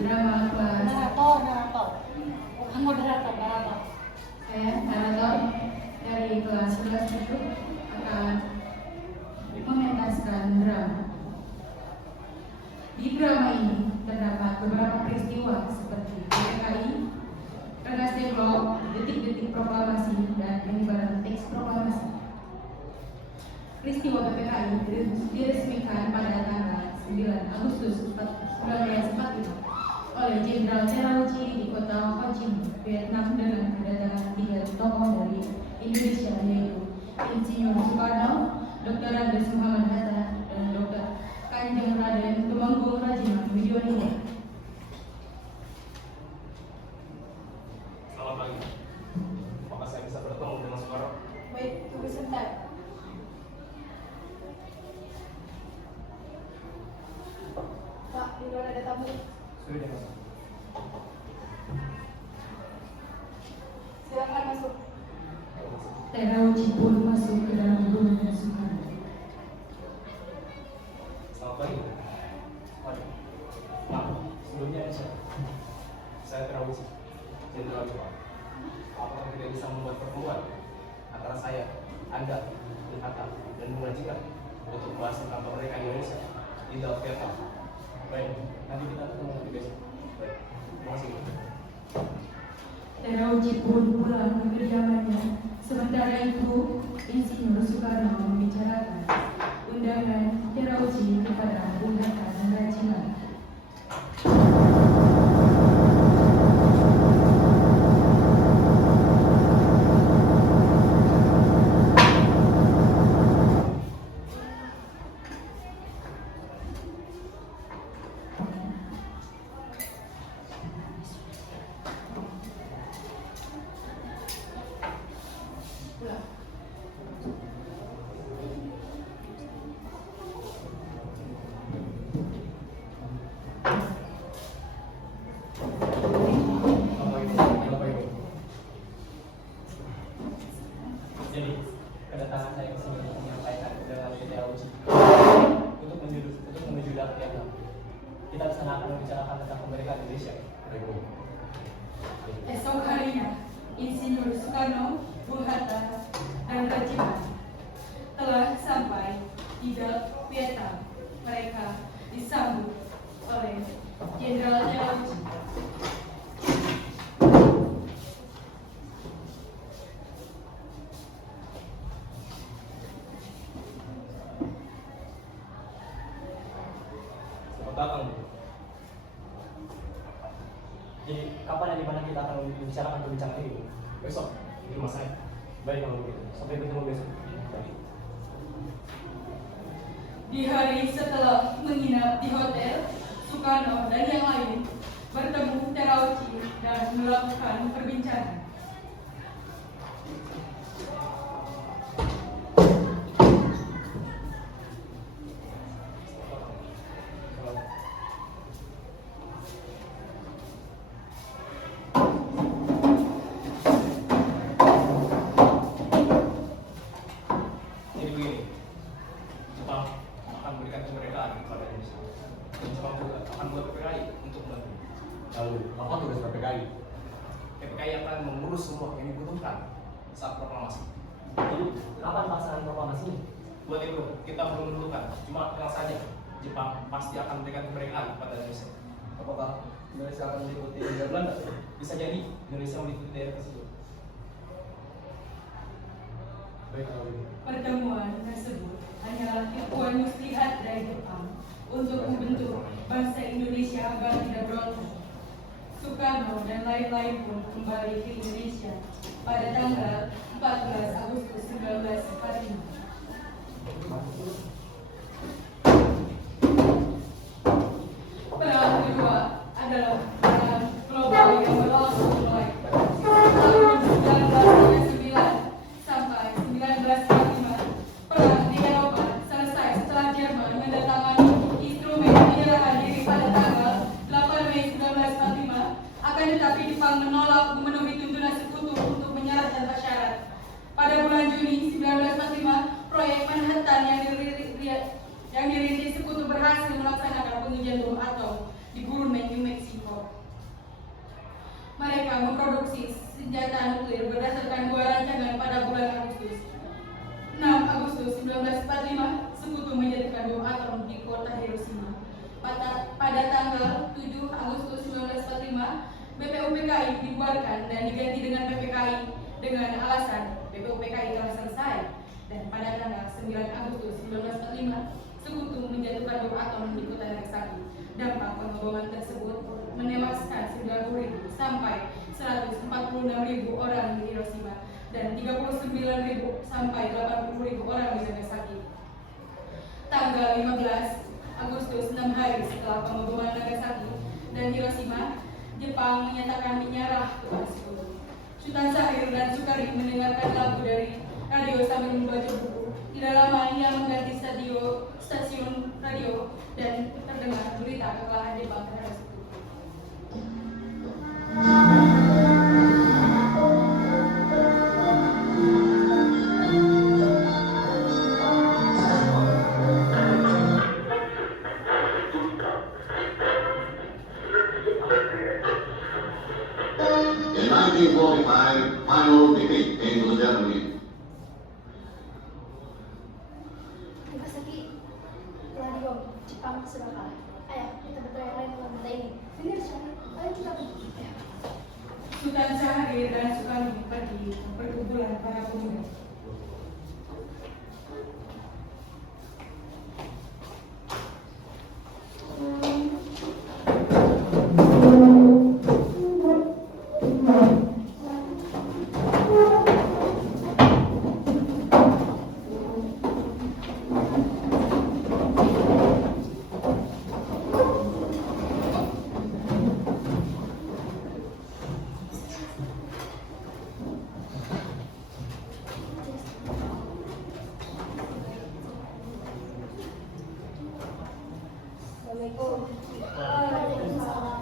Drama kelas. Narator. Bukan moderator, narator. Saya narator dari kelas 11 itu akan mementaskan drama. Di drama ini terdapat beberapa peristiwa seperti PPKI, Kertas Deadlock, detik-detik proklamasi, dan pengibaran teks proklamasi. Peristiwa PPKI diresmikan pada tanggal 9 Agustus 1945 oleh Jenderal Terauchi di kota Ho Chi Minh, Vietnam dengan kedatangan 3 tokoh dari Indonesia yaitu Insinyur Soekarno, Dr. Andes Muhammad Hatta, dan Dr. Kanjeng Raden Tumenggung Rajiman Widyoniningrat. Selamat pagi. Apakah saya bisa bertemu dengan Soekarno? Baik, tunggu sebentar. Pak, di luar ada tamu. Sudah masuk. Silakan masuk. Terauchi pun masuk ke dalam rumahnya Soekarno. Selamat pagi. Mari. Maaf, sebelumnya ada siapa? Saya Terauchi, Jenderal Jepang. Apakah tidak bisa membuat pertemuan antara saya, Anda, dan Hatta, dan Bunga untuk bahas tentang kemerdekaan Indonesia di Laut Vietnam? Baik, nanti kita ketemu nanti besok. Baik, terima kasih. Terauchi pun pulang ke kediamannya. Sementara itu, Insinyur Soekarno membicarakan undangan Terauchi kepada Bung Hatta dan Rajiman. Jadi, kedatangan saya ke sini untuk menyampaikan undangan Terauchi untuk menuju Laut Vietnam. Kita di sana akan membicarakan tentang kemerdekaan Indonesia. Esok harinya, Insinyur Soekarno, Bung Hatta, dan Rajiman telah sampai di Laut Vietnam. Mereka disambut oleh Jenderal Terauchi. Selamat datang, Bu. Jadi, kapan dan di mana kita akan membicarakan perbincangan ini, Bu? Besok, di rumah saya. Baik kalau begitu. Sampai bertemu besok. Baik. Di hari setelah menginap di hotel, Soekarno dan yang lain bertemu Terauchi dan melakukan perbincangan. Jadi begini, Jepang akan memberikan kemerdekaan kepada Indonesia. Dan Jepang juga akan membuat PPKI untuk membantu. Lalu, apa tugas PPKI? PPKI akan mengurus semua yang dibutuhkan saat proklamasi. Jadi, kapan pelaksanaan proklamasi ini? Buat itu, kita belum menentukan. Cuma tenang saja, Jepang pasti akan memberikan kemerdekaan kepada Indonesia. Apakah Indonesia akan mengikuti Hindia Belanda? Bisa jadi Indonesia mengikuti daerah tersebut. Baik kalau begitu. Pertemuan tersebut hanyalah tipuan muslihat dari Jepang untuk membentuk bangsa Indonesia agar tidak berontak. Soekarno dan lain-lain pun kembali ke Indonesia pada tanggal 14 Agustus 1945. Perang kedua adalah perang global yang berlangsung mulai tahun 1939 sampai 1945. Perang di Eropa selesai setelah Jerman mendatangani instrumen penyerahan diri pada tanggal 8 Mei 1945. Akan tetapi Jepang menolak memenuhi tuntunan sekutu untuk menyerah tanpa syarat. Pada bulan Juni 1945, proyek Manhattan yang dirintis sekutu berhasil melaksanakan pengujian bom atom di Gurun, New Mexico. memproduksi senjata nuklir berdasarkan 2 rancangan pada bulan Agustus. 6 Agustus 1945, sekutu menjatuhkan bom atom di kota Hiroshima. Pada tanggal 7 Agustus 1945, BPUPKI dibubarkan dan diganti dengan PPKI dengan alasan BPUPKI telah selesai. Dan pada tanggal 9 Agustus 1945, sekutu menjatuhkan bom atom di kota Nagasaki. Dampak pengeboman tersebut menewaskan 90.000 sampai 146.000 orang di Hiroshima dan 39.000 sampai 80.000 orang di Nagasaki. Tanggal 15 Agustus, 6 hari setelah pengeboman Nagasaki dan Hiroshima, Jepang menyatakan menyerah kepada sekutu. Sultan Syahrir dan Sukari mendengarkan lagu dari radio sambil membaca buku. Tidak lama ia mengganti stasiun radio dan terdengar berita kekalahan Jepang terhadap sekutu. In 1945, final defeat came to the Japanese. Nagasaki telah dibom. Jepang sudah kalah. Ayo, kita berteriak lain dalam benda ini. Benar, Syahrir. Ayo kita pergi. Sultan Syahrir dan Sukarno pergi perkumpulan para pemuda. Assalamualaikum. Waalaikumsalam.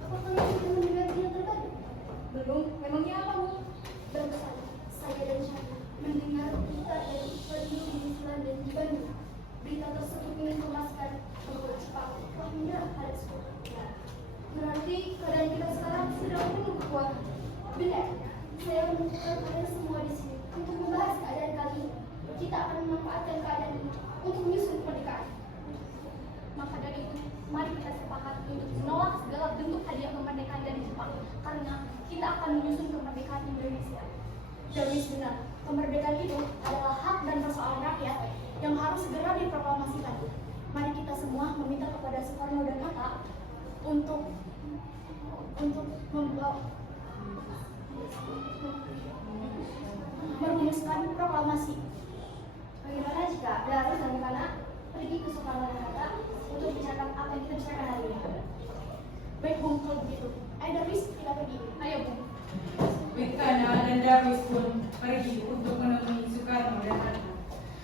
Apa kalian sudah mendengar berita terbaru? Belum. Memangnya apa, Bu? Barusan saya dan Syahrir mendengar berita dari radio di London di Bandung. Berita tersebut menginformasikan bahwa Jepang telah menyerah pada sekutu. Berarti keadaan kita sekarang sedang penuh kekuatan. Benar. Saya mengumpulkan kalian semua di sini untuk membahas keadaan kali ini. Kita akan memanfaatkan keadaan ini untuk menyusun kemerdekaan. Maka dari itu, mari kita sepakat untuk menolak segala bentuk hadiah kemerdekaan dari Jepang, karena kita akan menyusun kemerdekaan Indonesia. Jadi benar, kemerdekaan itu adalah hak dan persoalan rakyat yang harus segera diproklamasikan. Mari kita semua meminta kepada Soekarno dan Hatta untuk merumuskan proklamasi. Bagaimana jika Darus dan Kana pergi ke Soekarno dan Hatta untuk bicarakan apa yang kita bicarakan hari ini? Baik, Bung, kalau begitu. Ayo Darwis, kita pergi. Ayo, Bung. Witkana dan Darwis pun pergi untuk menemui Soekarno dan Hatta.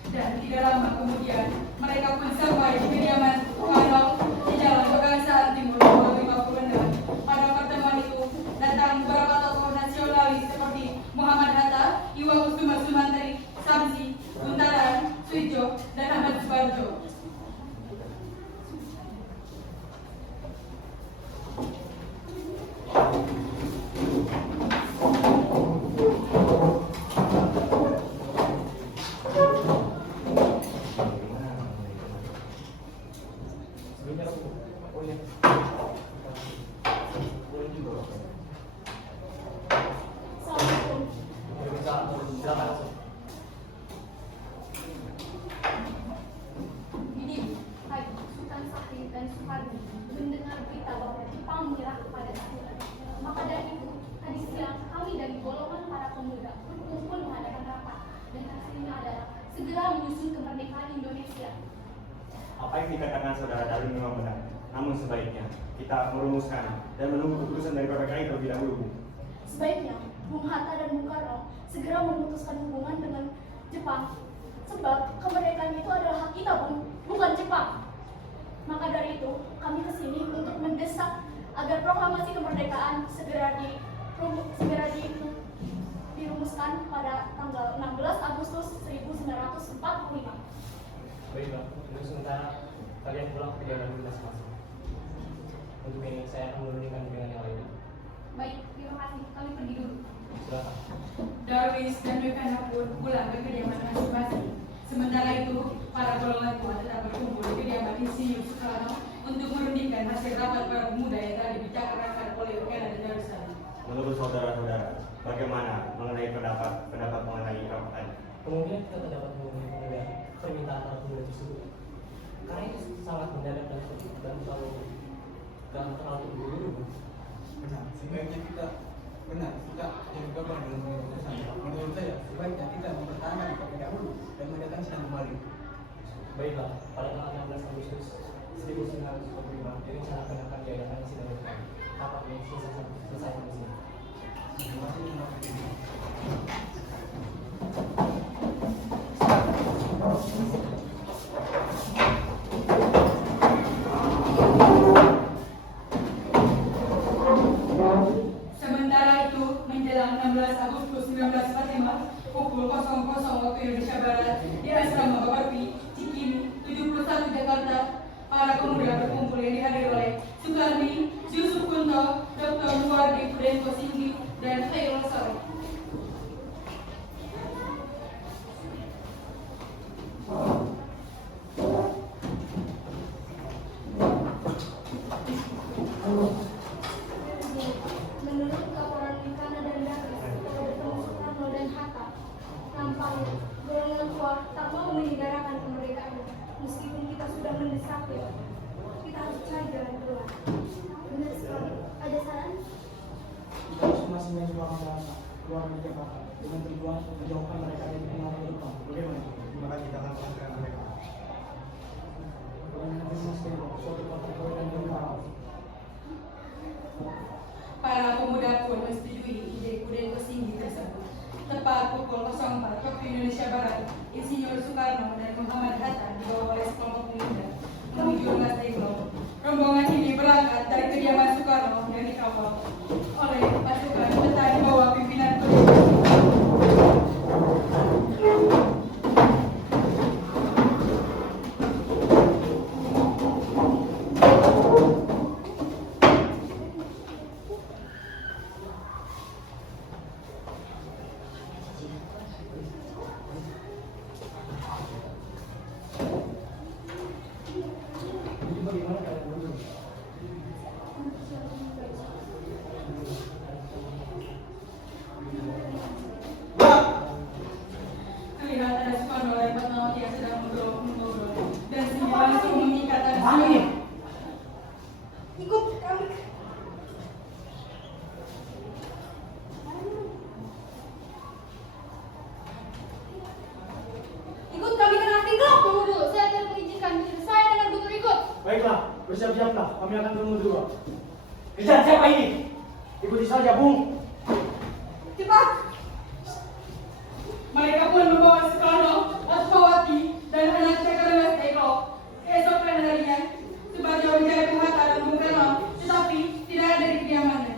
Dan tidak lama kemudian mereka pun sampai di kediaman Soekarno di Jalan Pegangsaan Timur nomor 56. Pada pertemuan itu datang beberapa tokoh nasionalis seperti Muhammad Hatta, Iwa Kusuma Sumantri, Samsi, Buntaran, Suijo, dan Ahmad Subarjo. Assalamualaikum. Ini, hai, Sultan Syahrir dan Sukarno mendengar berita bahwa Jepang menyerah kepada sekutu. Maka dari itu, tadi siang kami dari golongan para pemuda berkumpul mengadakan rapat dan hasilnya adalah segera menyusun kemerdekaan Indonesia. Apa yang dikatakan saudara Darwin memang benar. Namun sebaiknya kita merumuskan dan menunggu keputusan dari PPKI terlebih dahulu. Sebaiknya Bung Hatta dan Bung Karno segera memutuskan hubungan dengan Jepang. Sebab kemerdekaan itu adalah hak kita, Bung, bukan Jepang. Maka dari itu, kami kesini untuk mendesak agar proklamasi kemerdekaan segera dirumuskan pada tanggal 16 Agustus 1945. Baiklah, untuk sementara kalian pulang ke perjalanan dulu masing-masing. Untuk ini saya akan menurunkan dengan yang lain. Baik, terima kasih. Kami pergi dulu. Silakan. Darwis dan Mekana pun pulang ke kediaman masing-masing. Sementara itu, para golongan tua tetap berkumpul di kediaman Insinyur Soekarno untuk merundingkan hasil rapat para pemuda yang tadi dibicarakan oleh Mekana dan Darussalam. Menurut saudara-saudara, bagaimana mengenai pendapat mengenai rapat tadi? Kemungkinan kita tak dapat memenuhi permintaan para pemuda tersebut. Karena itu sangat mendadak dan terlalu terburu-buru. Benar, sebaiknya kita yang gagal dalam keputusan. Menurut saya, sebaiknya kita mempertahankan terlebih dahulu dan mendatang sidang kembali. Baiklah, pada tanggal 16 Agustus 1945 direncanakan akan diadakan sidang kembali. Rapat ini selesai di sini. Terima kasih telah berdiri. Sementara itu, menjelang 16 Agustus 1945, pukul 00 waktu Indonesia Barat, di asrama Bapak Pi, Cikini, 71 Jakarta, para pemuda berkumpul yang dihadiri oleh Soekarni, Yusuf Kunto, Dr. Muwardi Pudento Singgi, dan Khairul Saleh. Menurut laporan Mekana dan Darwis pada bertemu Soekarno dan Hatta, nampaknya golongan tua tak mau menyegarkan kemerdekaan. Meskipun kita sudah mendesaknya, kita harus cari jalan keluar. Benar sekali. Ada saran? Kita harus masih menjualkan bahasa keluar dari Jakarta dengan tujuan menjauhkan mereka dari pengaruh Jepang. Bagaimana? Maka kita akan melakukan mereka. Bagaimana suatu kota kau dan Jepang? Para pemuda pun menyetujui ide Pudento Singgi tersebut. Tepat pukul 04 waktu Indonesia Barat, Insinyur Soekarno dan Muhammad Hatta dibawa oleh sekelompok pemuda menuju Rengas Dengklok. Rombongan ini berangkat dari kediaman Soekarno yang dikawal oleh pasukan serta di bawah pimpinan Pudento. Jadi bagaimana kalian dulu? Terlihat ada Soekarno dan Fatmawati yang sedang mengobrol dan Singgi langsung mengikat tangan. Ikut kami. Ikut kami ke Rengas Dengklok. Tunggu dulu, saya tidak mengizinkan diri saya dengan Guntur ikut. Baiklah, bersiap-siaplah. Kami akan turun dulu. Kejar siapa ini? Ikuti saja, Bung. Cepat. Mereka pun membawa Soekarno, Fatmawati, dan anaknya ke Rengas Dengklok. Keesokan harinya, Suparjo mencari Bung Hatta dan Bung Karno, tetapi tidak ada di kediamannya.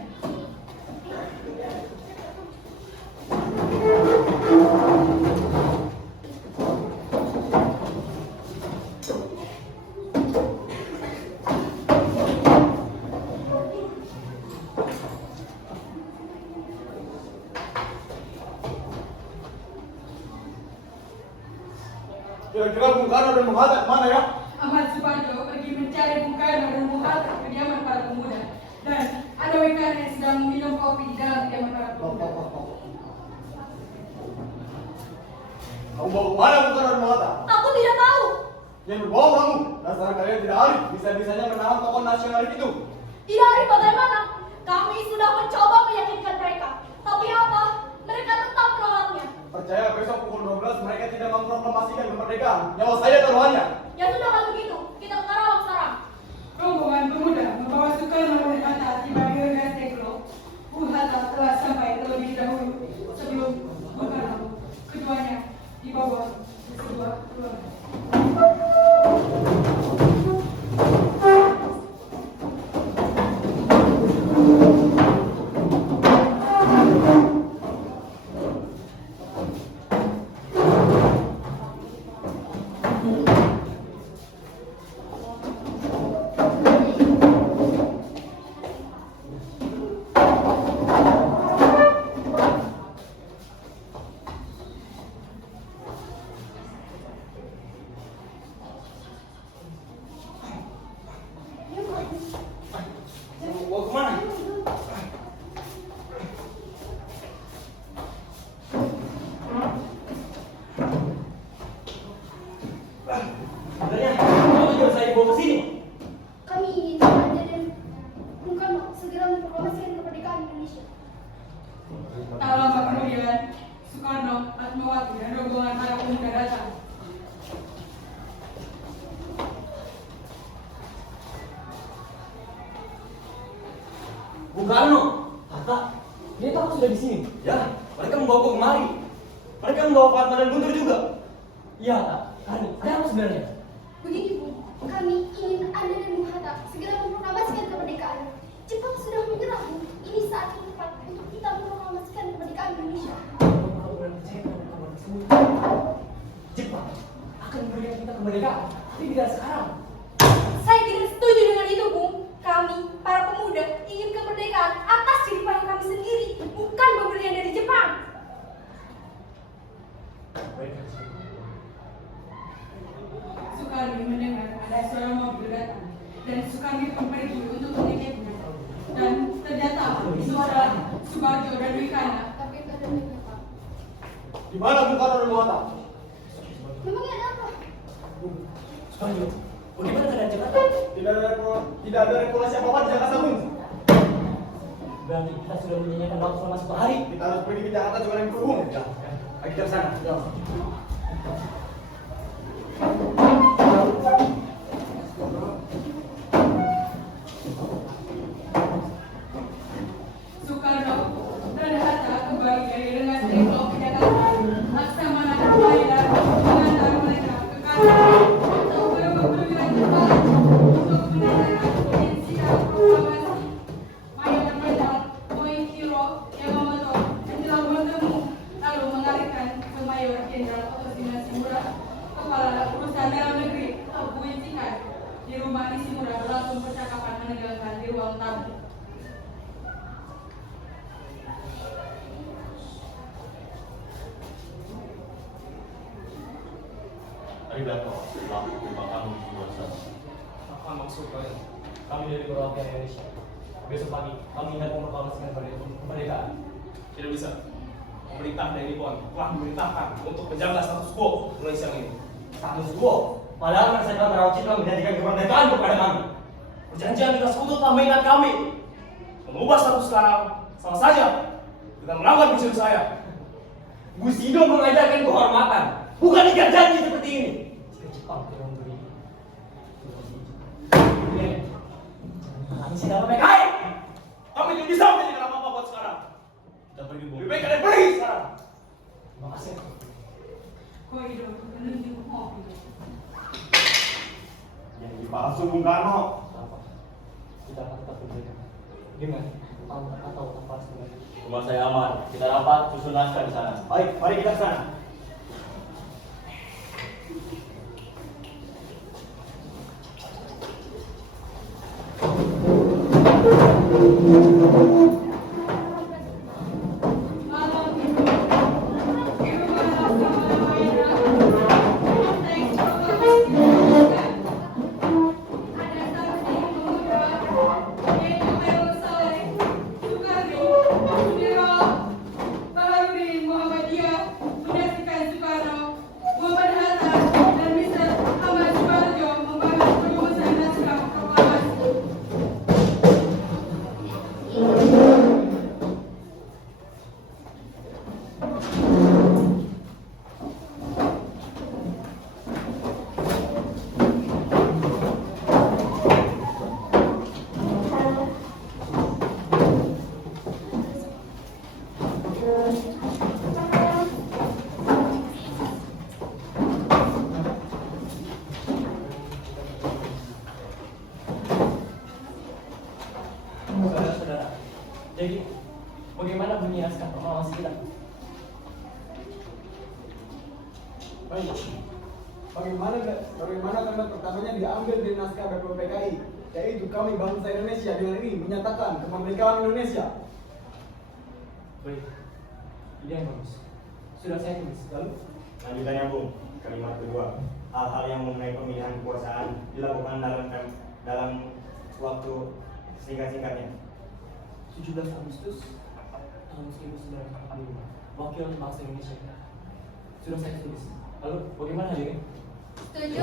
Kira-kira Bung Karno dan Bung Hatta mana ya? Ahmad Suparjo pergi mencari Bung Karno dan Bung Hatta ke kediaman para pemuda. Dan ada Wikana yang sedang meminum kopi di dalam kediaman para pemuda. Kamu bawa kemana Bung Karno dan Bung Hatta? Aku tidak tahu. Yang berbohong kamu. Dasar kalian tidak arif. Bisa-bisanya menahan tokoh nasionalis itu. Tidak ada bagaimana. Kami sudah mencoba meyakinkan mereka. Tapi apa? Mereka tetap menolaknya. Percaya besok pukul 12 mereka tidak memproklamasikan kemerdekaan. Nyawa saya taruhannya. Ya sudah kalau begitu, kita ke Karawang sekarang. Rombongan pemuda membawa Soekarno dan Hatta tiba di Rengas Dengklok. Bung Hatta telah sampai terlebih dahulu sebelum Bung Karno. Keduanya dibawa ke sebuah ruangan. bawa ke sini? Kami ingin Anda dan Bung Karno segera memproklamasikan kemerdekaan Indonesia. Tak lama kemudian, Soekarno, Fatmawati, dan rombongan para pemuda datang. Bung Karno, Hatta, ini kamu sudah di sini? Ya, mereka membawa aku kemari. Mereka membawa Fatma dan Guntur juga. Iya, Kani, ada apa sebenarnya? Begini Bu, kami ingin Anda dan Bung Hatta segera memproklamasikan kemerdekaan. Jepang sudah menyerah Bu. Ini saat yang tepat untuk kita memproklamasikan kemerdekaan Indonesia. Jepang akan memberikan kita kemerdekaan, tapi tidak sekarang. Saya tidak setuju dengan itu Bu. Kami, para pemuda, ingin kemerdekaan atas jerih payah kami sendiri, bukan pemberian dari Jepang. Sukarni mendengar ada suara mobil datang, dan Sukarni pun pergi untuk mengeceknya. Dan ternyata itu adalah Subarjo dan Wikana. Tapi itu ada banyak Pak. Di mana Bung Karno dan Bung Hatta? Memangnya ada apa? Sukarno, bagaimana keadaan Jakarta? Tidak ada regulasi apa-apa di Jakarta, Bung. Berarti kita sudah menyanyikan waktu selama 10 hari. Kita harus pergi ke Jakarta juga yang Bung. Ya, ayo kita ke sana. Ya. Soekarno dan Hatta kembali dari Rengas Dengklok ke Jakarta. Laksamana dan Maeda mengantar mereka ke kantor untuk merebut perwira Jepang untuk menandakan penyiaran proklamasi. Maeda dan Maeda, Moichiro Yamamoto menjelang bertemu lalu mengalihkan ke Mayor Jenderal Oto Nishimura, Kepala Urusan Dalam Negeri atau Buichikai. Di rumah Nishimura berlangsung percakapan menegangkan di ruang tamu. Tadi berapa waktu terima kamu di luar sana? Apa maksud kalian? Kami dari perwakilan Indonesia. Besok pagi kami hendak memproklamasikan kemerdekaan. Tidak bisa. Pemerintah dari Pon telah memerintahkan untuk menjaga status quo mulai siang ini. Status quo. Padahal Presiden Rawat telah menjanjikan kemerdekaan kepada kami. Perjanjian dengan sekutu telah mengikat kami. Mengubah status sekarang sama saja dengan melanggar prinsip saya. Gusido mengajarkan kehormatan, bukan ikat janji seperti ini. Jika Jepang tidak memberi, kami sedang PKI. Kami tidak bisa menjadikan apa-apa buat sekarang. Kita pergi, Bu. Lebih baik kalian pergi sekarang. Terima kasih. Koridor menuju mobil. Yang dipalsu Bung Karno. Apa? Kita akan tetap berbeda. Dengan atau tanpa sebenarnya. Rumah saya aman. Kita rapat susun naskah di sana. Baik, mari kita ke sana. Malam itu, di rumah Laksamana Maeda, teks proklamasi dibacakan. Ada saksi pemuda, yaitu Khairul Saleh, Soekarno, Sudiro, Baharudin Muhammadiyah, menyaksikan Soekarno, Muhammad Hatta, dan Mr. Ahmad Subarjo membahas perumusan naskah proklamasi. Saudara-saudara, jadi bagaimana bunyi naskah proklamasi kita? Baik. Bagaimana kalimat pertamanya diambil dari naskah BPPKI, yaitu kami bangsa Indonesia dengan ini menyatakan kemerdekaan Indonesia. Baik, ide yang bagus. Sudah saya tulis. Lalu Lanjutannya Bung, kalimat kedua, hal-hal yang mengenai pemilihan kekuasaan dilakukan dalam waktu singkat-singkatnya. 17 Agustus tahun 1945, wakil bangsa Indonesia. Sudah saya tulis. Lalu bagaimana hadirin? Setuju.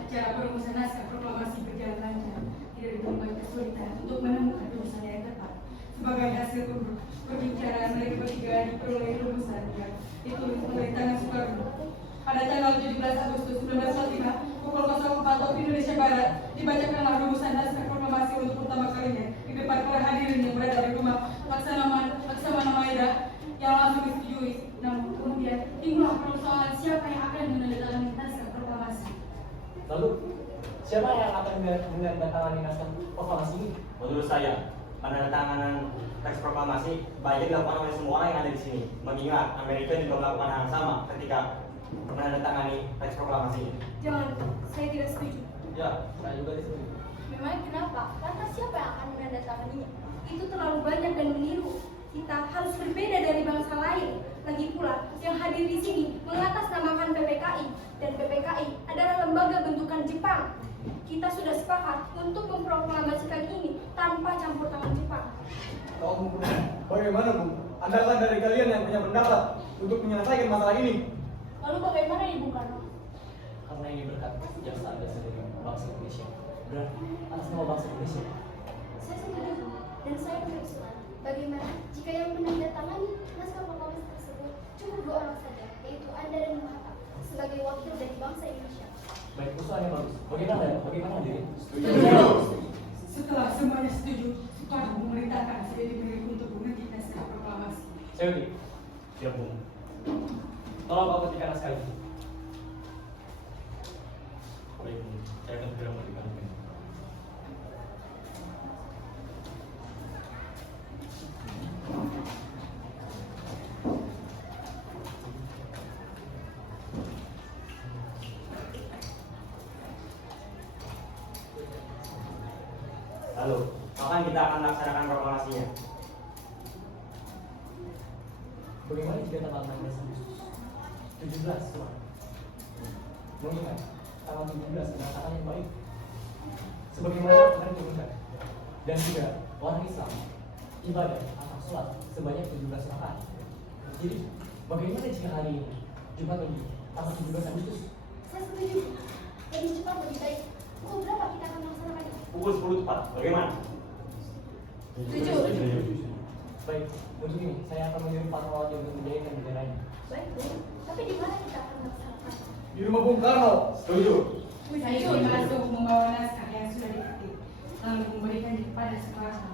Acara perumusan naskah kesulitan untuk menemukan rumusan yang tepat. Sebagai hasil perbicaraan mereka bertiga diperoleh rumusan yang ditulis oleh tangan Soekarno. Pada tanggal 17 Agustus 1945, pukul 04 waktu Indonesia Barat, dibacakanlah rumusan naskah proklamasi untuk pertama kalinya di depan para hadirin yang berada di rumah Laksamana Maeda yang langsung disetujui. Namun kemudian timbullah persoalan siapa yang akan menandatangani naskah proklamasi. Lalu, siapa yang akan menandatangani naskah proklamasi ini? Menurut saya, penandatanganan teks proklamasi baiknya dilakukan oleh semua orang yang ada di sini. Mengingat Amerika juga melakukan hal yang sama ketika menandatangani teks proklamasi ini. Jangan, saya tidak setuju. Ya, saya juga setuju. Memang kenapa? Lantas siapa yang akan menandatanganinya? Itu terlalu banyak dan meniru. Kita harus berbeda dari bangsa lain. Lagi pula, yang hadir di sini mengatasnamakan PPKI, dan PPKI adalah lembaga bentukan Jepang. Kita sudah sepakat untuk memproklamasikan ini tanpa campur tangan Jepang. Bagaimana, Bu? Adalah dari kalian yang punya pendapat untuk menyelesaikan masalah ini. Lalu bagaimana nih Bung Karno? Karena ini berkat jasa dari bangsa Indonesia. Berarti atas nama bangsa Indonesia. Saya setuju, dan saya berusulan. Bagaimana jika yang menandatangani naskah proklamasi tersebut cukup 2 orang saja, yaitu Anda dan Bung Hatta, sebagai wakil dari bangsa Indonesia? Baik, usulannya bagus. Bagaimana diri? Setelah semuanya setuju, Soekarno memerintahkan saya diberi untuk mengetik naskah proklamasi. Saya uti. Siap, Bung. Tolong kau ketikkan naskah itu. Baik, Bung. Saya akan segera mengetikkan ini. Lalu, kapan kita akan melaksanakan proklamasinya? Bagaimana jika tanggal 16 Agustus 17 Tuan? Mengingat tanggal 17 adalah tanggal yang baik. Sebagaimana kemarin diumumkan. Dan juga orang Islam ibadah atau sholat sebanyak 17 rakaat. Jadi, bagaimana jika hari ini Jumat pagi tanggal 17 Agustus? Saya setuju. Lebih cepat lebih baik. Pukul berapa kita akan melaksanakan ini? Pukul 10 tepat. Bagaimana? Setuju. Baik, untuk ini saya akan mengirim patroli untuk menjadikan bendera ini. Baik, Bung. Tapi di mana kita akan melaksanakan? Di rumah Bung Karno. Setuju. Saya juga langsung membawa naskah yang sudah diketik, lalu memberikannya kepada Soekarno.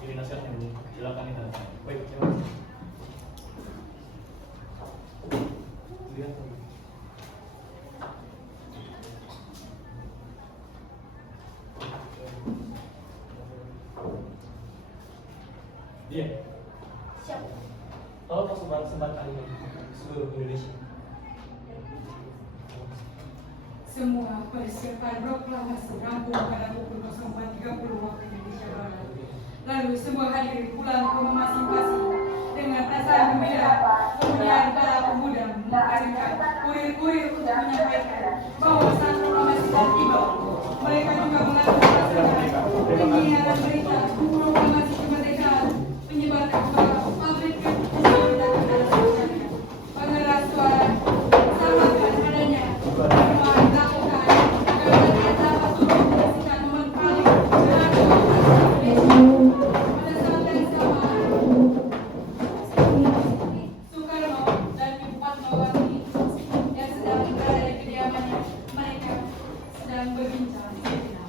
Ini nasihatnya, Bung. Silakan ini. Baik, terima kasih. Lihat. Dia, Siap. tolong kau sebarkan ini seluruh Indonesia. Semua persiapan proklamasi rampung pada pukul 04.30 waktu Indonesia Barat. Lalu semua hadirin pulang ke rumah masing-masing dengan perasaan gembira. Kemudian para pemuda mengirimkan kurir-kurir untuk menyampaikan bahwa saat proklamasi telah tiba. Mereka juga melakukan penyiaran berita proklamasi kemerdekaan, menyebarkan ke pabrik berita kepada masyarakat, pengeras suara, samakan adanya pertemuan lakukan agar rakyat dapat turut menyaksikan momen paling berharga Indonesia. Pada saat yang sama, Soekarno dan Ibu Fatmawati yang sedang berada di kediamannya, mereka sedang berbincang sejenak.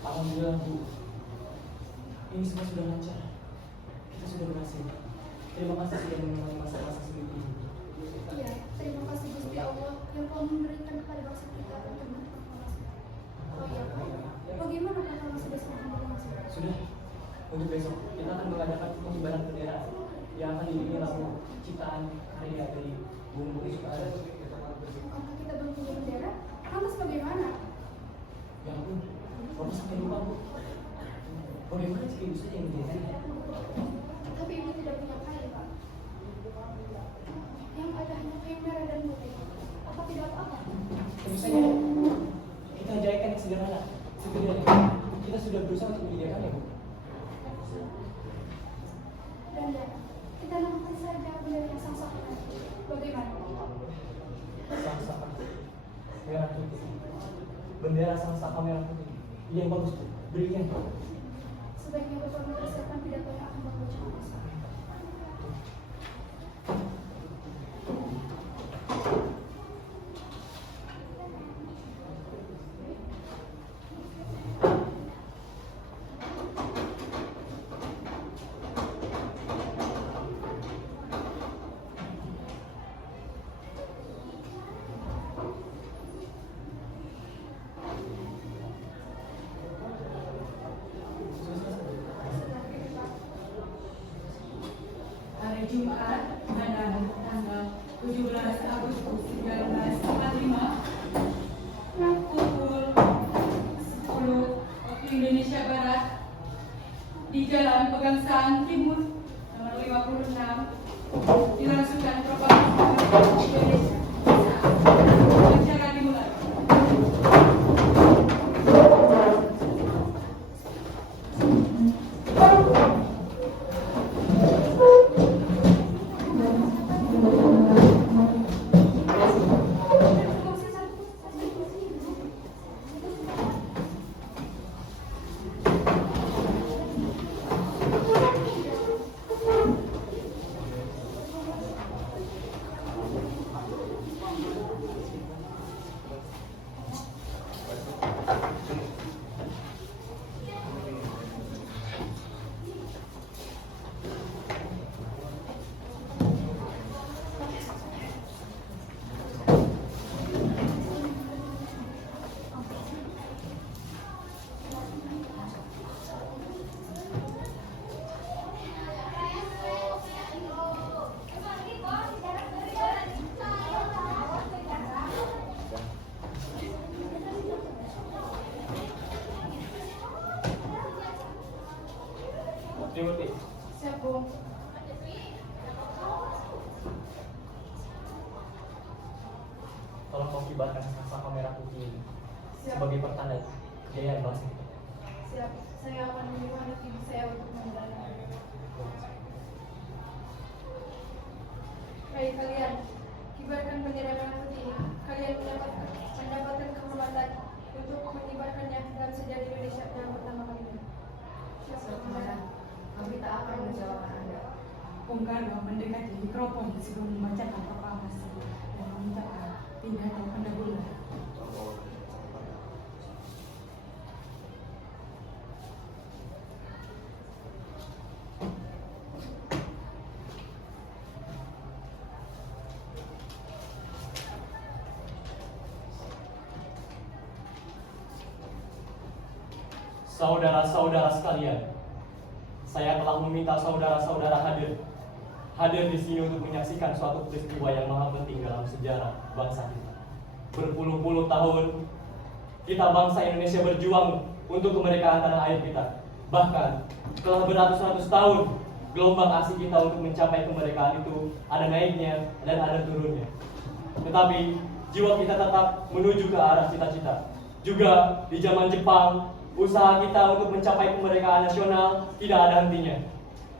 Alhamdulillah, Bu. Ini semua sudah lancar. Kita sudah berhasil. Terima kasih sudah menemani masa-masa sulit ini. Iya, terima kasih Gusti Allah yang telah memberikan kepada bangsa kita untuk berproklamasi. Oh iya, Pak. Bagaimana proklamasi besok masuk? Sudah. Untuk besok kita akan mengadakan pengibaran bendera yang akan diiringi lagu ciptaan karya dari Bung Budi Soekarno. Bukankah kita belum punya bendera? Lantas bagaimana? Ya ampun, Bapak sampai lupa, Bu. Bagaimana jika ibu saja yang menjadikannya? Tapi ibu tidak punya kain, Pak. Yang ada hanya kain merah dan putih. Apa tidak apa-apa? sederhana. Setidaknya kita sudah berusaha untuk menyediakannya, Bu. Dan ya, kita lakukan saja bendera sang saka. Bagaimana? Sang saka merah putih. Bendera sang saka merah putih. Yang bagus, Bu. Brilian. Sebaiknya Bapak mempersiapkan pidato yang akan Bapak ucapkan. Hari Jumat pada tanggal 17 Agustus 1945 pukul 10 waktu Indonesia Barat di Jalan Pegangsaan Timur nomor 56 dilangsungkan proklamasi Indonesia. Acara dimulai. Timothy, Siap, Bu. Tolong kau kibarkan sang saka merah putih ini Siap. sebagai pertanda kejayaan bangsa kita. Siap. Saya akan menyuruh anak ibu saya untuk mengendalikan. Baik kalian, kibarkan bendera merah putih ini. Kalian mendapatkan kehormatan untuk mengibarkannya dalam sejarah Indonesia yang pertama kalinya. Siap, Komandan. Kami tak akan menjawabkan Anda. Bung Karno mendekati mikrofon sebelum membacakan proklamasi dan memintakan pidato pendahuluan. Saudara-saudara sekalian, saya telah meminta saudara-saudara hadir di sini untuk menyaksikan suatu peristiwa yang maha penting dalam sejarah bangsa kita. Berpuluh-puluh tahun kita bangsa Indonesia berjuang untuk kemerdekaan tanah air kita. Bahkan telah beratus-ratus tahun gelombang aksi kita untuk mencapai kemerdekaan itu ada naiknya dan ada turunnya. Tetapi jiwa kita tetap menuju ke arah cita-cita. Juga di zaman Jepang, usaha kita untuk mencapai kemerdekaan nasional tidak ada hentinya.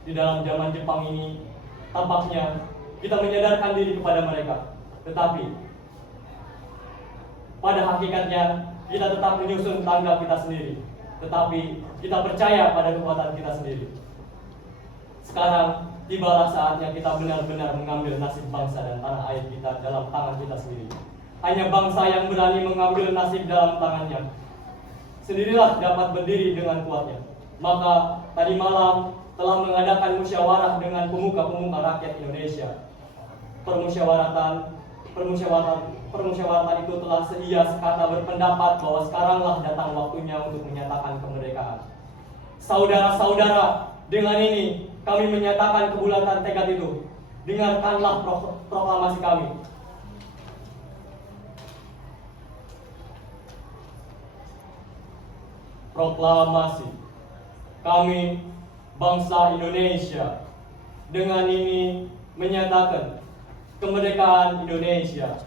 Di dalam zaman Jepang ini, tampaknya kita menyadarkan diri kepada mereka. Tetapi, pada hakikatnya, kita tetap menyusun tangga kita sendiri. Tetapi, kita percaya pada kekuatan kita sendiri. Sekarang, tibalah saatnya kita benar-benar mengambil nasib bangsa dan tanah air kita dalam tangan kita sendiri. Hanya bangsa yang berani mengambil nasib dalam tangannya sendirilah dapat berdiri dengan kuatnya. Maka tadi malam telah mengadakan musyawarah dengan pemuka-pemuka rakyat Indonesia. Permusyawaratan itu telah sedia sekata berpendapat bahwa sekaranglah datang waktunya untuk menyatakan kemerdekaan. Saudara-saudara, dengan ini kami menyatakan kebulatan tekad itu. Dengarkanlah proklamasi kami. Proklamasi kami bangsa Indonesia dengan ini menyatakan kemerdekaan Indonesia.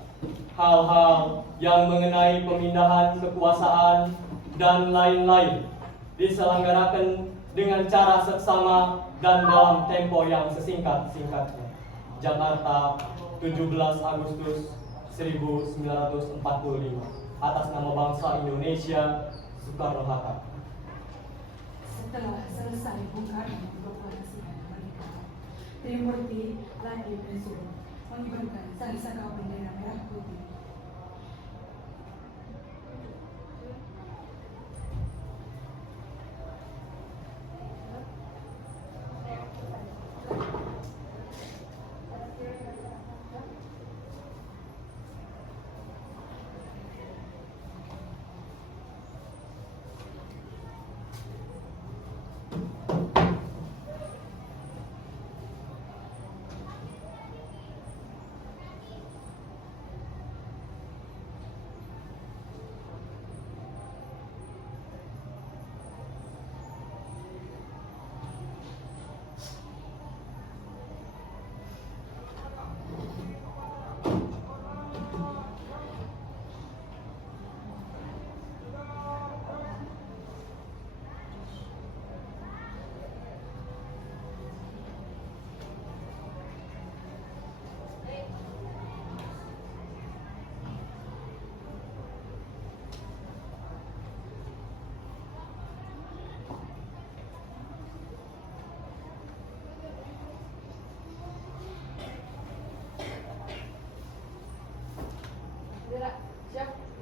Hal-hal yang mengenai pemindahan kekuasaan dan lain-lain diselenggarakan dengan cara seksama dan dalam tempo yang sesingkat-singkatnya. Jakarta, 17 Agustus 1945. Atas nama bangsa Indonesia, Soekarno-Hatta. Setelah selesai Bung Karno memproklamasikan kemerdekaan, Trimurti Ladi Bensur mengibarkan sang saka bendera merah putih.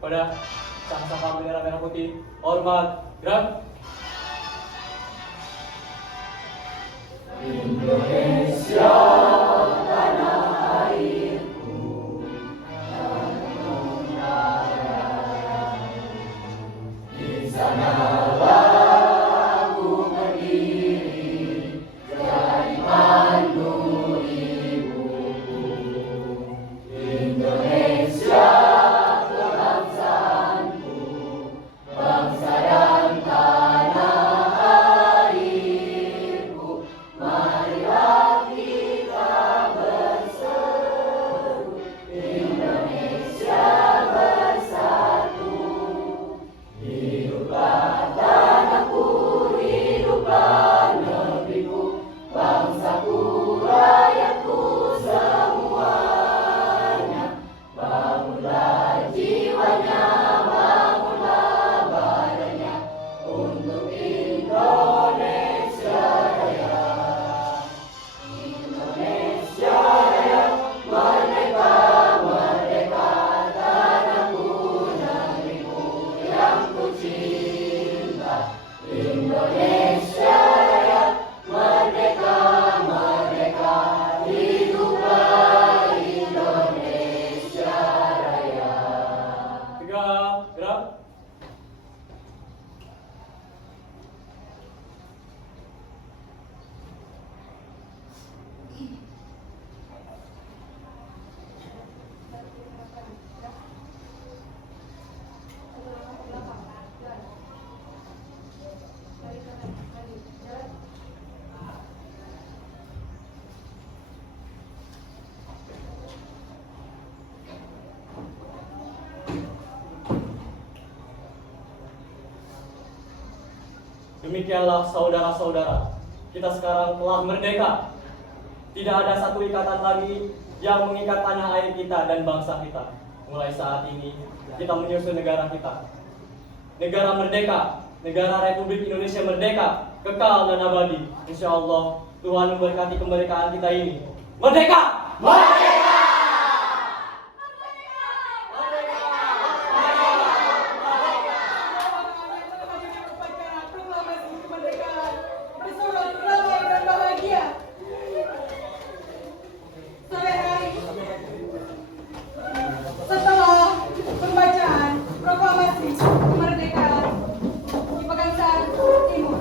Pada sang saka bendera merah putih, hormat, gerak. Indonesia, tanah airku, tanah darahku. Di sanalah aku berdiri, jadi pandu ibuku. Indonesia, bangsa dan tanah airku, marilah kita berseru, Indonesia bersatu. Hiduplah tanahku, hiduplah negeriku, bangsaku, rakyatku semuanya. Bangunlah jiwanya, bangunlah badannya, untuk Indonesia Raya. Indonesia Raya, merdeka, merdeka, tanahku, negeriku yang ku cinta. Indonesia Raya, merdeka, merdeka, hiduplah Indonesia Raya. Tegak, gerak. Demikianlah saudara-saudara, kita sekarang telah merdeka. Tidak ada satu ikatan lagi yang mengikat tanah air kita dan bangsa kita. Mulai saat ini, kita menyusun negara kita. Negara merdeka, negara Republik Indonesia merdeka, kekal dan abadi. Insya Allah, Tuhan memberkati kemerdekaan kita ini. Merdeka! Merdeka! Setelah pembacaan proklamasi kemerdekaan di Pegangsaan Timur,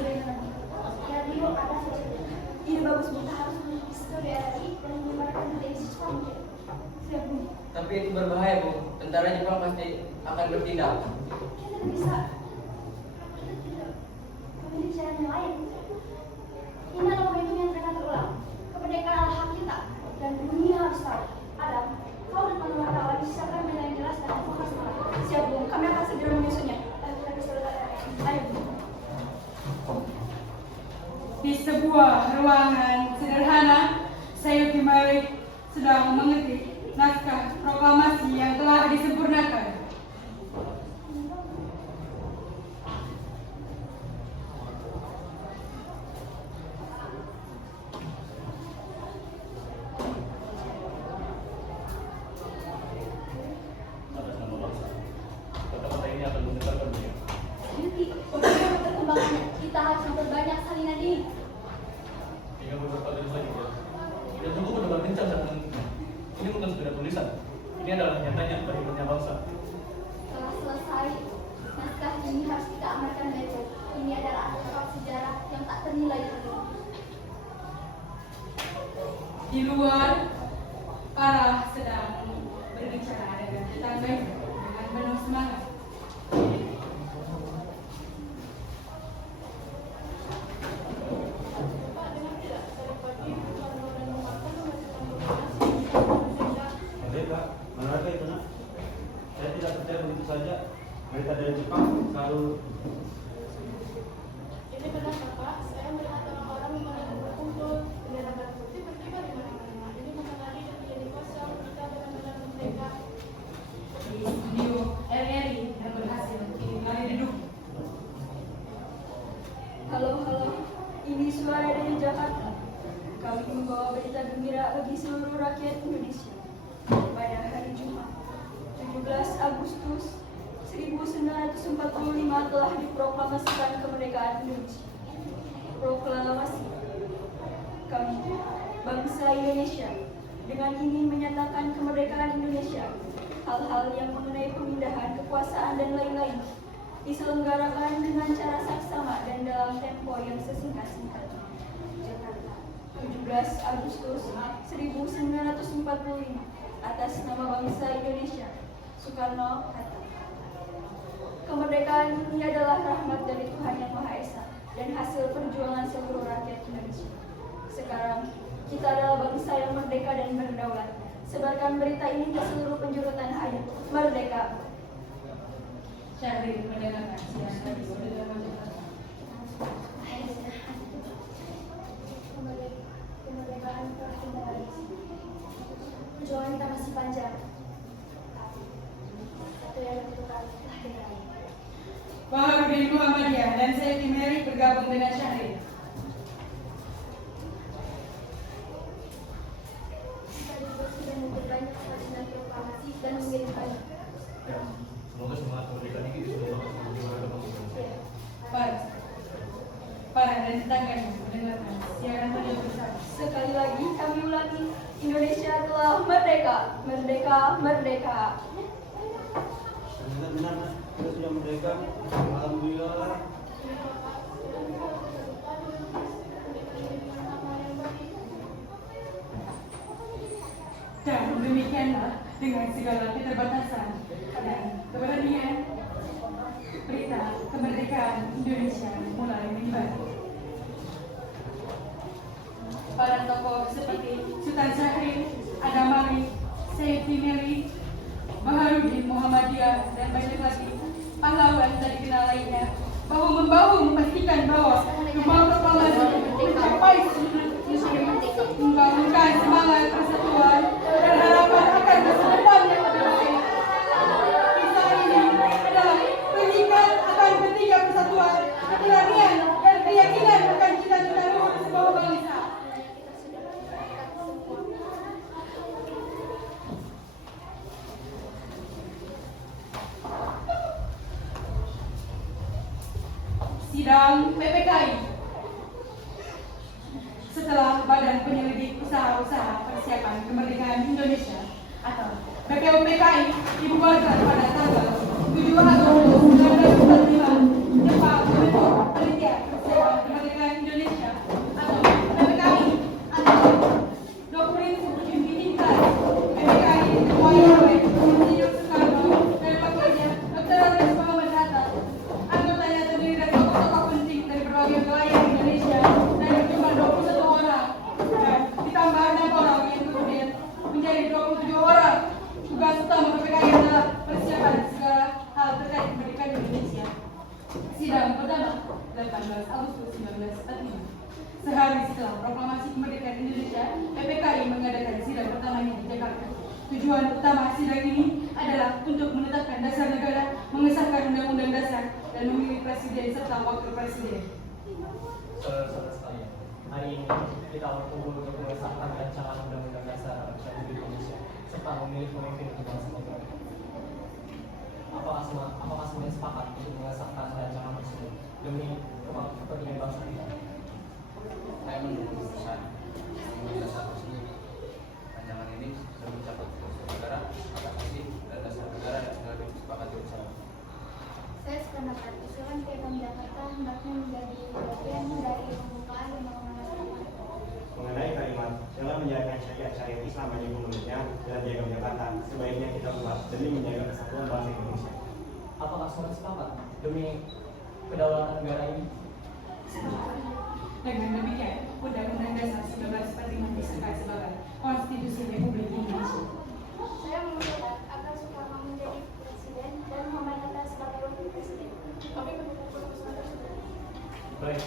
Bagaimana? Ya, Rio ada saja. Ide bagus, kita harus menulis RRI dan menyebarkan budaya siswanya. Siap, Bu. Tapi itu berbahaya, Bu. Tentara Jepang pasti akan bertindak. Kita tidak bisa. Kita tidak memiliki cara yang lain. Ini adalah momentum yang tidak terulang. Kemerdekaan adalah hak kita dan dunia harus tahu. Adam, kau dan teman wartawan siapkan benda yang jelas dan fokus. Siap, Bu. Kami akan segera menyusunnya. Ayo, Bu. Di sebuah ruangan sederhana, saya kembali sedang mengetik naskah proklamasi yang telah disempurnakan. Atas nama bangsa, kata-kata ini akan menggetarkan dunia. Yuki, bagaimana perkembangannya? Kita harus memperbanyak salinan ini. Tinggal beberapa detik lagi ya. Tidak cukup mendebar kencang saat menentukan. Ini bukan sekedar tulisan. Ini adalah nyatanya bagi dunia bangsa. Setelah selesai, naskah ini harus kita amalkan baik-baik. Ini adalah artefak sejarah yang tak ternilai lagi. Di luar, para sedang berbicara dengan tetangganya dengan penuh semangat. Merdeka, mana itu nak? Saya tidak percaya begitu saja. Mereka dari Jepang selalu. Ini benar Bapak, saya melihat orang-orang yang berkumpul, bendera merah putih berkibar di mana-mana. Ini bukan lagi menjadi kosong, kita benar-benar merdeka. Di studio RRI yang berhasil kembali duduk. Halo, ini suara dari Jakarta. Kami membawa berita gembira bagi seluruh rakyat Indonesia. Pada hari Jumat, 17 Agustus 1945 telah diproklamasikan kemerdekaan Indonesia. Proklamasi kami, bangsa Indonesia, dengan ini menyatakan kemerdekaan Indonesia. Hal-hal yang mengenai pemindahan kekuasaan dan lain-lain diselenggarakan dengan cara saksama dan dalam tempo yang sesingkat-singkatnya. Jakarta, 17 Agustus 1945, atas nama bangsa Indonesia, Soekarno-Hatta. Kemerdekaan ini adalah rahmat dari Tuhan Yang Maha Esa dan hasil perjuangan seluruh rakyat Indonesia. Sekarang, kita adalah bangsa yang merdeka dan berdaulat. Sebarkan berita ini ke seluruh penjuru tanah air. Merdeka! Syahrir mendengarkan siang tadi dengan Jakarta. Kemerdekaan telah kembali. Perjuangan kita masih panjang. Satu yang tentukan telah dimulai. Baharudin Muhammadiyah dan Seti Mary bergabung dengan Syahrir. Kita juga sudah memperbanyak salinan proklamasi dan mengirimkannya. Ya, semoga semangat kemerdekaan ini disumbangkan sama gimana bangsa. Para dan tetangganya mendengarkan siaran radio bersama. Sekali lagi kami ulangi, Indonesia telah merdeka, merdeka, merdeka. Benar-benar nak, kita sudah merdeka. Alhamdulillah. Dan demikianlah dengan segala keterbatasan dan keberanian, berita kemerdekaan Indonesia mulai menyebar. Para tokoh seperti Sultan Syahrir, Adam Malik, Seti Mary, Baharudin Muhammadiyah, dan banyak lagi pahlawan tak dikenal lainnya bahu-membahu memastikan bahwa rumah proklamasi mencapai membangunkan semangat persatuan dan harapan akan masa depan yang lebih baik. Kisah ini adalah pengingat akan pentingnya persatuan, keberanian, dan keyakinan akan cita-cita luhur sebuah bangsa. Sidang PPKI. Setelah Badan Penyelidik Usaha-Usaha Persiapan Kemerdekaan Indonesia atau BPUPKI dibubarkan pada tanggal 7 Agustus 1945, Jepang menutup penelitian persiapan sebagai wilayah Indonesia dari jumlah 21 orang dan ditambah 6 orang yang kemudian menjadi 27 orang. Tugas utama PPKI adalah persiapan segala hal terkait kemerdekaan Indonesia. Sidang pertama 18 Agustus 1945. Sehari setelah proklamasi kemerdekaan Indonesia, PPKI mengadakan sidang pertamanya di Jakarta. Tujuan utama sidang ini adalah untuk menetapkan dasar negara, mengesahkan undang-undang dasar, dan memilih presiden serta wakil presiden. Saudara-saudara sekalian, hari ini kita berkumpul untuk mengesahkan rancangan undang-undang dasar Republik Indonesia serta memilih pemimpin untuk bangsa kita. Apakah semuanya sepakat untuk mengesahkan rancangan tersebut demi kepentingan bangsa kita? Saya mendukung keputusan undang-undang dasar tersebut. Rancangan ini sudah mencakup negara, hak asasi, dan dasar negara yang sudah disepakati bersama. Saya sependapat usulan Piagam Jakarta hendaknya menjadi bagian dari pembukaan undang-undang dasar. Mengenai kalimat dengan menjalankan syariat Islam bagi penggunanya dalam Piagam Jakarta, sebaiknya kita buat demi menjaga kesatuan bangsa Indonesia. Apakah semuanya sepakat demi kedaulatan negara ini? Dengan demikian, Undang-Undang Dasar 1945 disahkan sebagai Konstitusi Republik Indonesia. Saya mengusulkan agar Soekarno menjadi presiden dan Muhammad Hatta sebagai wakil presiden. Kami mendukung keputusan tersebut. Baik,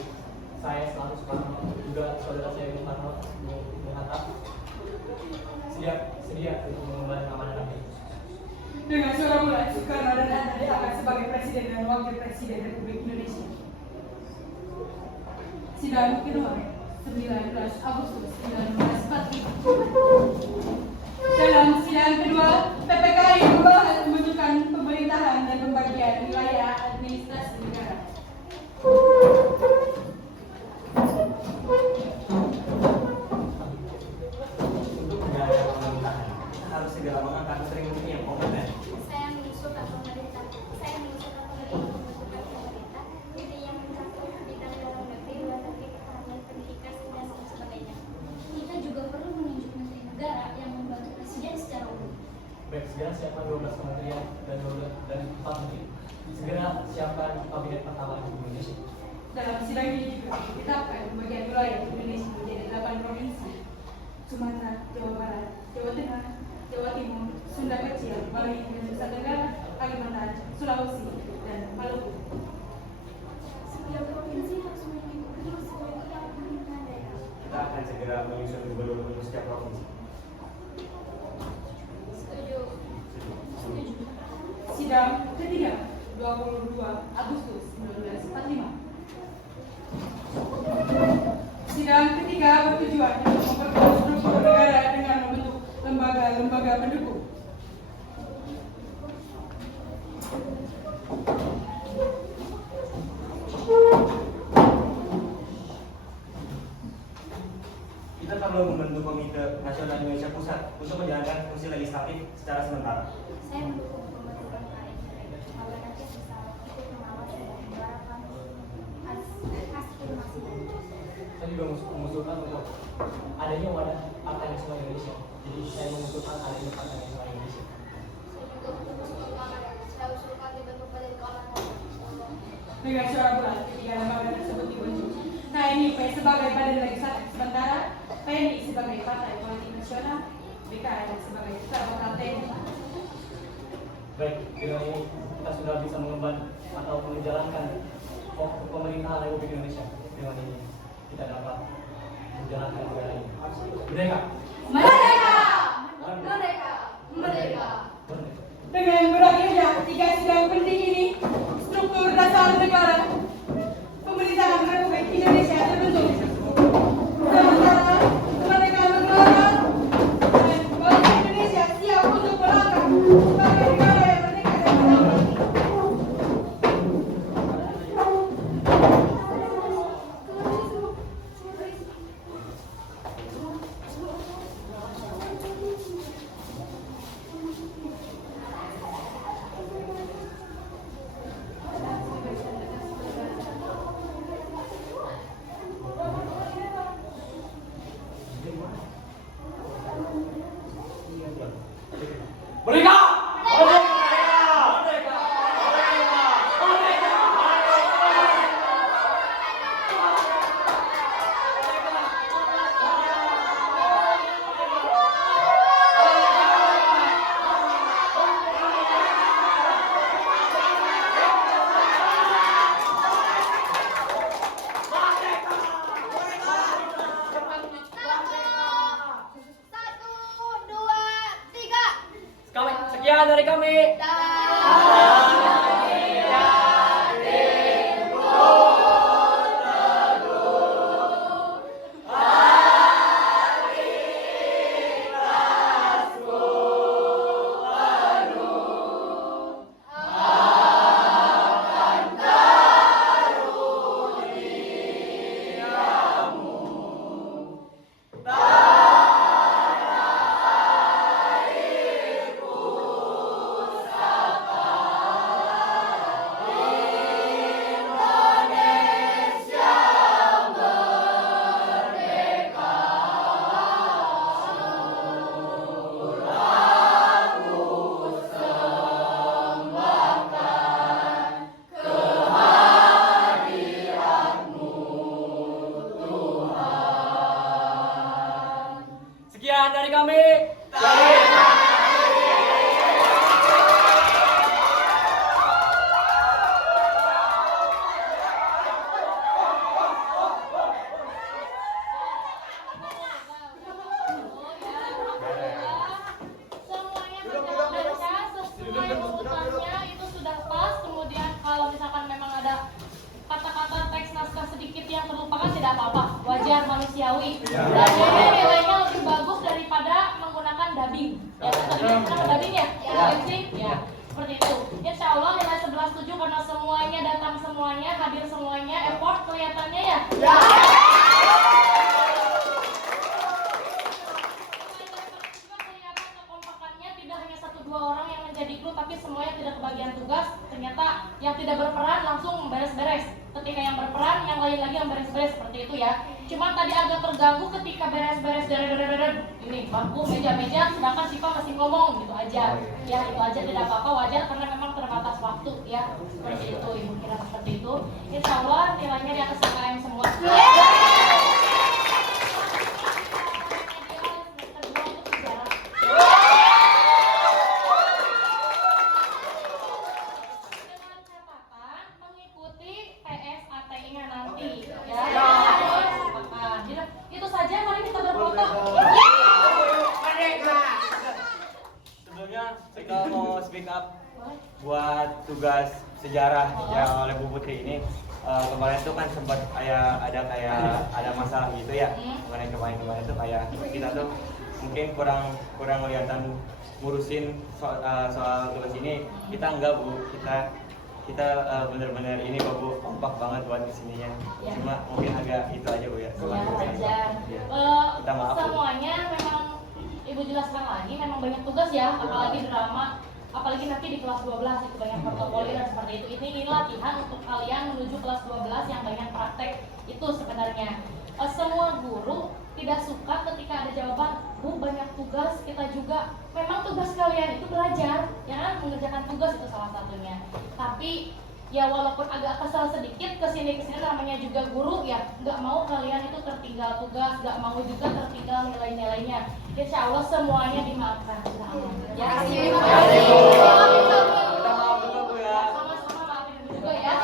saya selalu Soekarno, juga saudara saya Bung Karno, Bung Hatta, sedia untuk mengemban amanah nanti. Dengan suara bulat, Soekarno dan Hatta diangkat sebagai presiden dan wakil presiden Republik Indonesia. Sidang kedua 19 Agustus 1945. Dalam sidang kedua, PPKI membahas pembentukan pemerintahan dan pembagian wilayah administrasi negara. Untuk menjalankan pemerintahan, harus segera mengangkat menteri-menteri yang kompeten. Saya mengusulkan pembentukan pemerintah yang mencakup bidang dalam negeri, luar negeri, pertahanan, pendidikan, dan sebagainya. Kita juga perlu menunjuk menteri negara yang membantu presiden secara umum. Baik, segera siapkan 12 kementerian dan 4 menteri. Segera siapkan kabinet pertama Republik Indonesia. Dalam sidang ini juga ditetapkan pembagian wilayah Indonesia menjadi 8 provinsi: Sumatera, Jawa Barat, Jawa Tengah, Jawa Timur, Sunda Kecil, Bali, Nusa Tenggara, Kalimantan, Sulawesi, dan Maluku. Setiap provinsi harus memiliki gubernur sebagai pemerintahan daerah. Kita akan segera menyusun gubernur untuk setiap provinsi. Setuju. Sidang ketiga 22 Agustus 1945. Sidang ketiga bertujuan untuk memperkuat struktur negara dengan membentuk lembaga-lembaga pendukung. Kita perlu membentuk Komite Nasional Indonesia Pusat untuk menjalankan fungsi legislatif secara sementara. Saya mendukung pembentukan KNR agar nanti bisa ikut mengawal dan menyuarakan aspirasi. Saya juga mengusulkan untuk adanya wadah Partai Nasional Indonesia. Jadi saya mengusulkan adanya Partai Nasional Indonesia. Saya usulkan dibentuk Badan Keolahragaan. Dengan suara bulat, ketiga lembaga tersebut dibentuk. KNIP sebagai badan legislatif sementara, TNI sebagai Partai Politik Nasional, BKN sebagai Ketua TNI. Baik, dengan ini kita sudah bisa mengemban atau menjalankan pemerintahan Republik Indonesia. Dengan ini kita dapat menjalankan negara ini. Merdeka! Merdeka! Merdeka! Merdeka! Merdeka! Dengan berakhirnya 3 sidang penting ini, struktur dasar negara pemerintahan Republik Indonesia terbentuk. Sementara kemerdekaan bergelora dan bangsa Indonesia siap untuk melangkah sebagai negara yang merdeka dan berdaulat. Sekian dari kami. Sekian dari kami. Semuanya berjalan lancar, sesuai urutannya itu sudah pas. Kemudian kalau misalkan memang ada kata-kata teks naskah sedikit yang terlupakan tidak apa-apa, wajar, manusiawi. Dan ini nilainya lebih bagus daripada menggunakan dubbing. Ya, tadi menggunakan dubbing ya? Ya, seperti itu. Insya Allah nilai 11,7 karena semuanya datang semuanya, hadir semuanya, effort kelihatannya ya. Kelihatan kekompakannya tidak hanya 1-2 orang yang menjadi kru, tapi semuanya tidak kebagian tugas. Ternyata yang tidak berperan langsung beres-beres. Ketika yang berperan, yang lain lagi yang beres-beres, seperti itu ya. Cuma tadi agak terganggu ketika beres-beres ini bangku, meja-meja, sedangkan Siva masih ngomong gitu aja. Ya itu aja, tidak apa-apa, wajar karena memang terbatas waktu ya. Seperti itu, Ibu kira seperti itu. Insya Allah nilainya di atas KKM semua. Itu saja, mari kita berfoto. Sebelumnya kita mau speak up buat tugas sejarah yang oleh Bu Putri ini. Kemarin tuh kan sempat ada masalah gitu ya. Kemarin tuh kayak kita tuh mungkin kurang kelihatan ngurusin soal tugas ini. Kita enggak, Bu. Kita benar-benar ini kok, Bu, kompak banget buat kesininya. Ya. Cuma mungkin agak itu aja, Bu ya. Wajar. Kita maaf, Bu. Semuanya memang Ibu jelaskan lagi, memang banyak tugas ya, apalagi drama, apalagi nanti di kelas 12 itu banyak portofolio dan seperti itu. Ini latihan untuk kalian menuju kelas 12 yang banyak praktek itu sebenarnya. Semua guru tidak suka ketika ada jawaban, Bu banyak tugas, kita juga. Memang tugas kalian itu belajar, ya kan, mengerjakan tugas itu salah satunya. Tapi ya walaupun agak kesal sedikit kesini namanya juga guru ya, nggak mau kalian itu tertinggal tugas, nggak mau juga tertinggal nilai-nilainya. Insya Allah semuanya dimaafkan. Ya, terima kasih. Sama-sama maafin Ibu juga ya.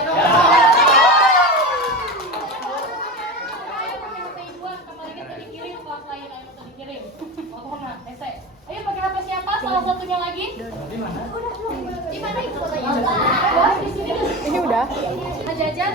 Ayo pakai HP siapa? Salah satunya lagi? Di mana itu fotonya? Di sini. Ini udah. Aja.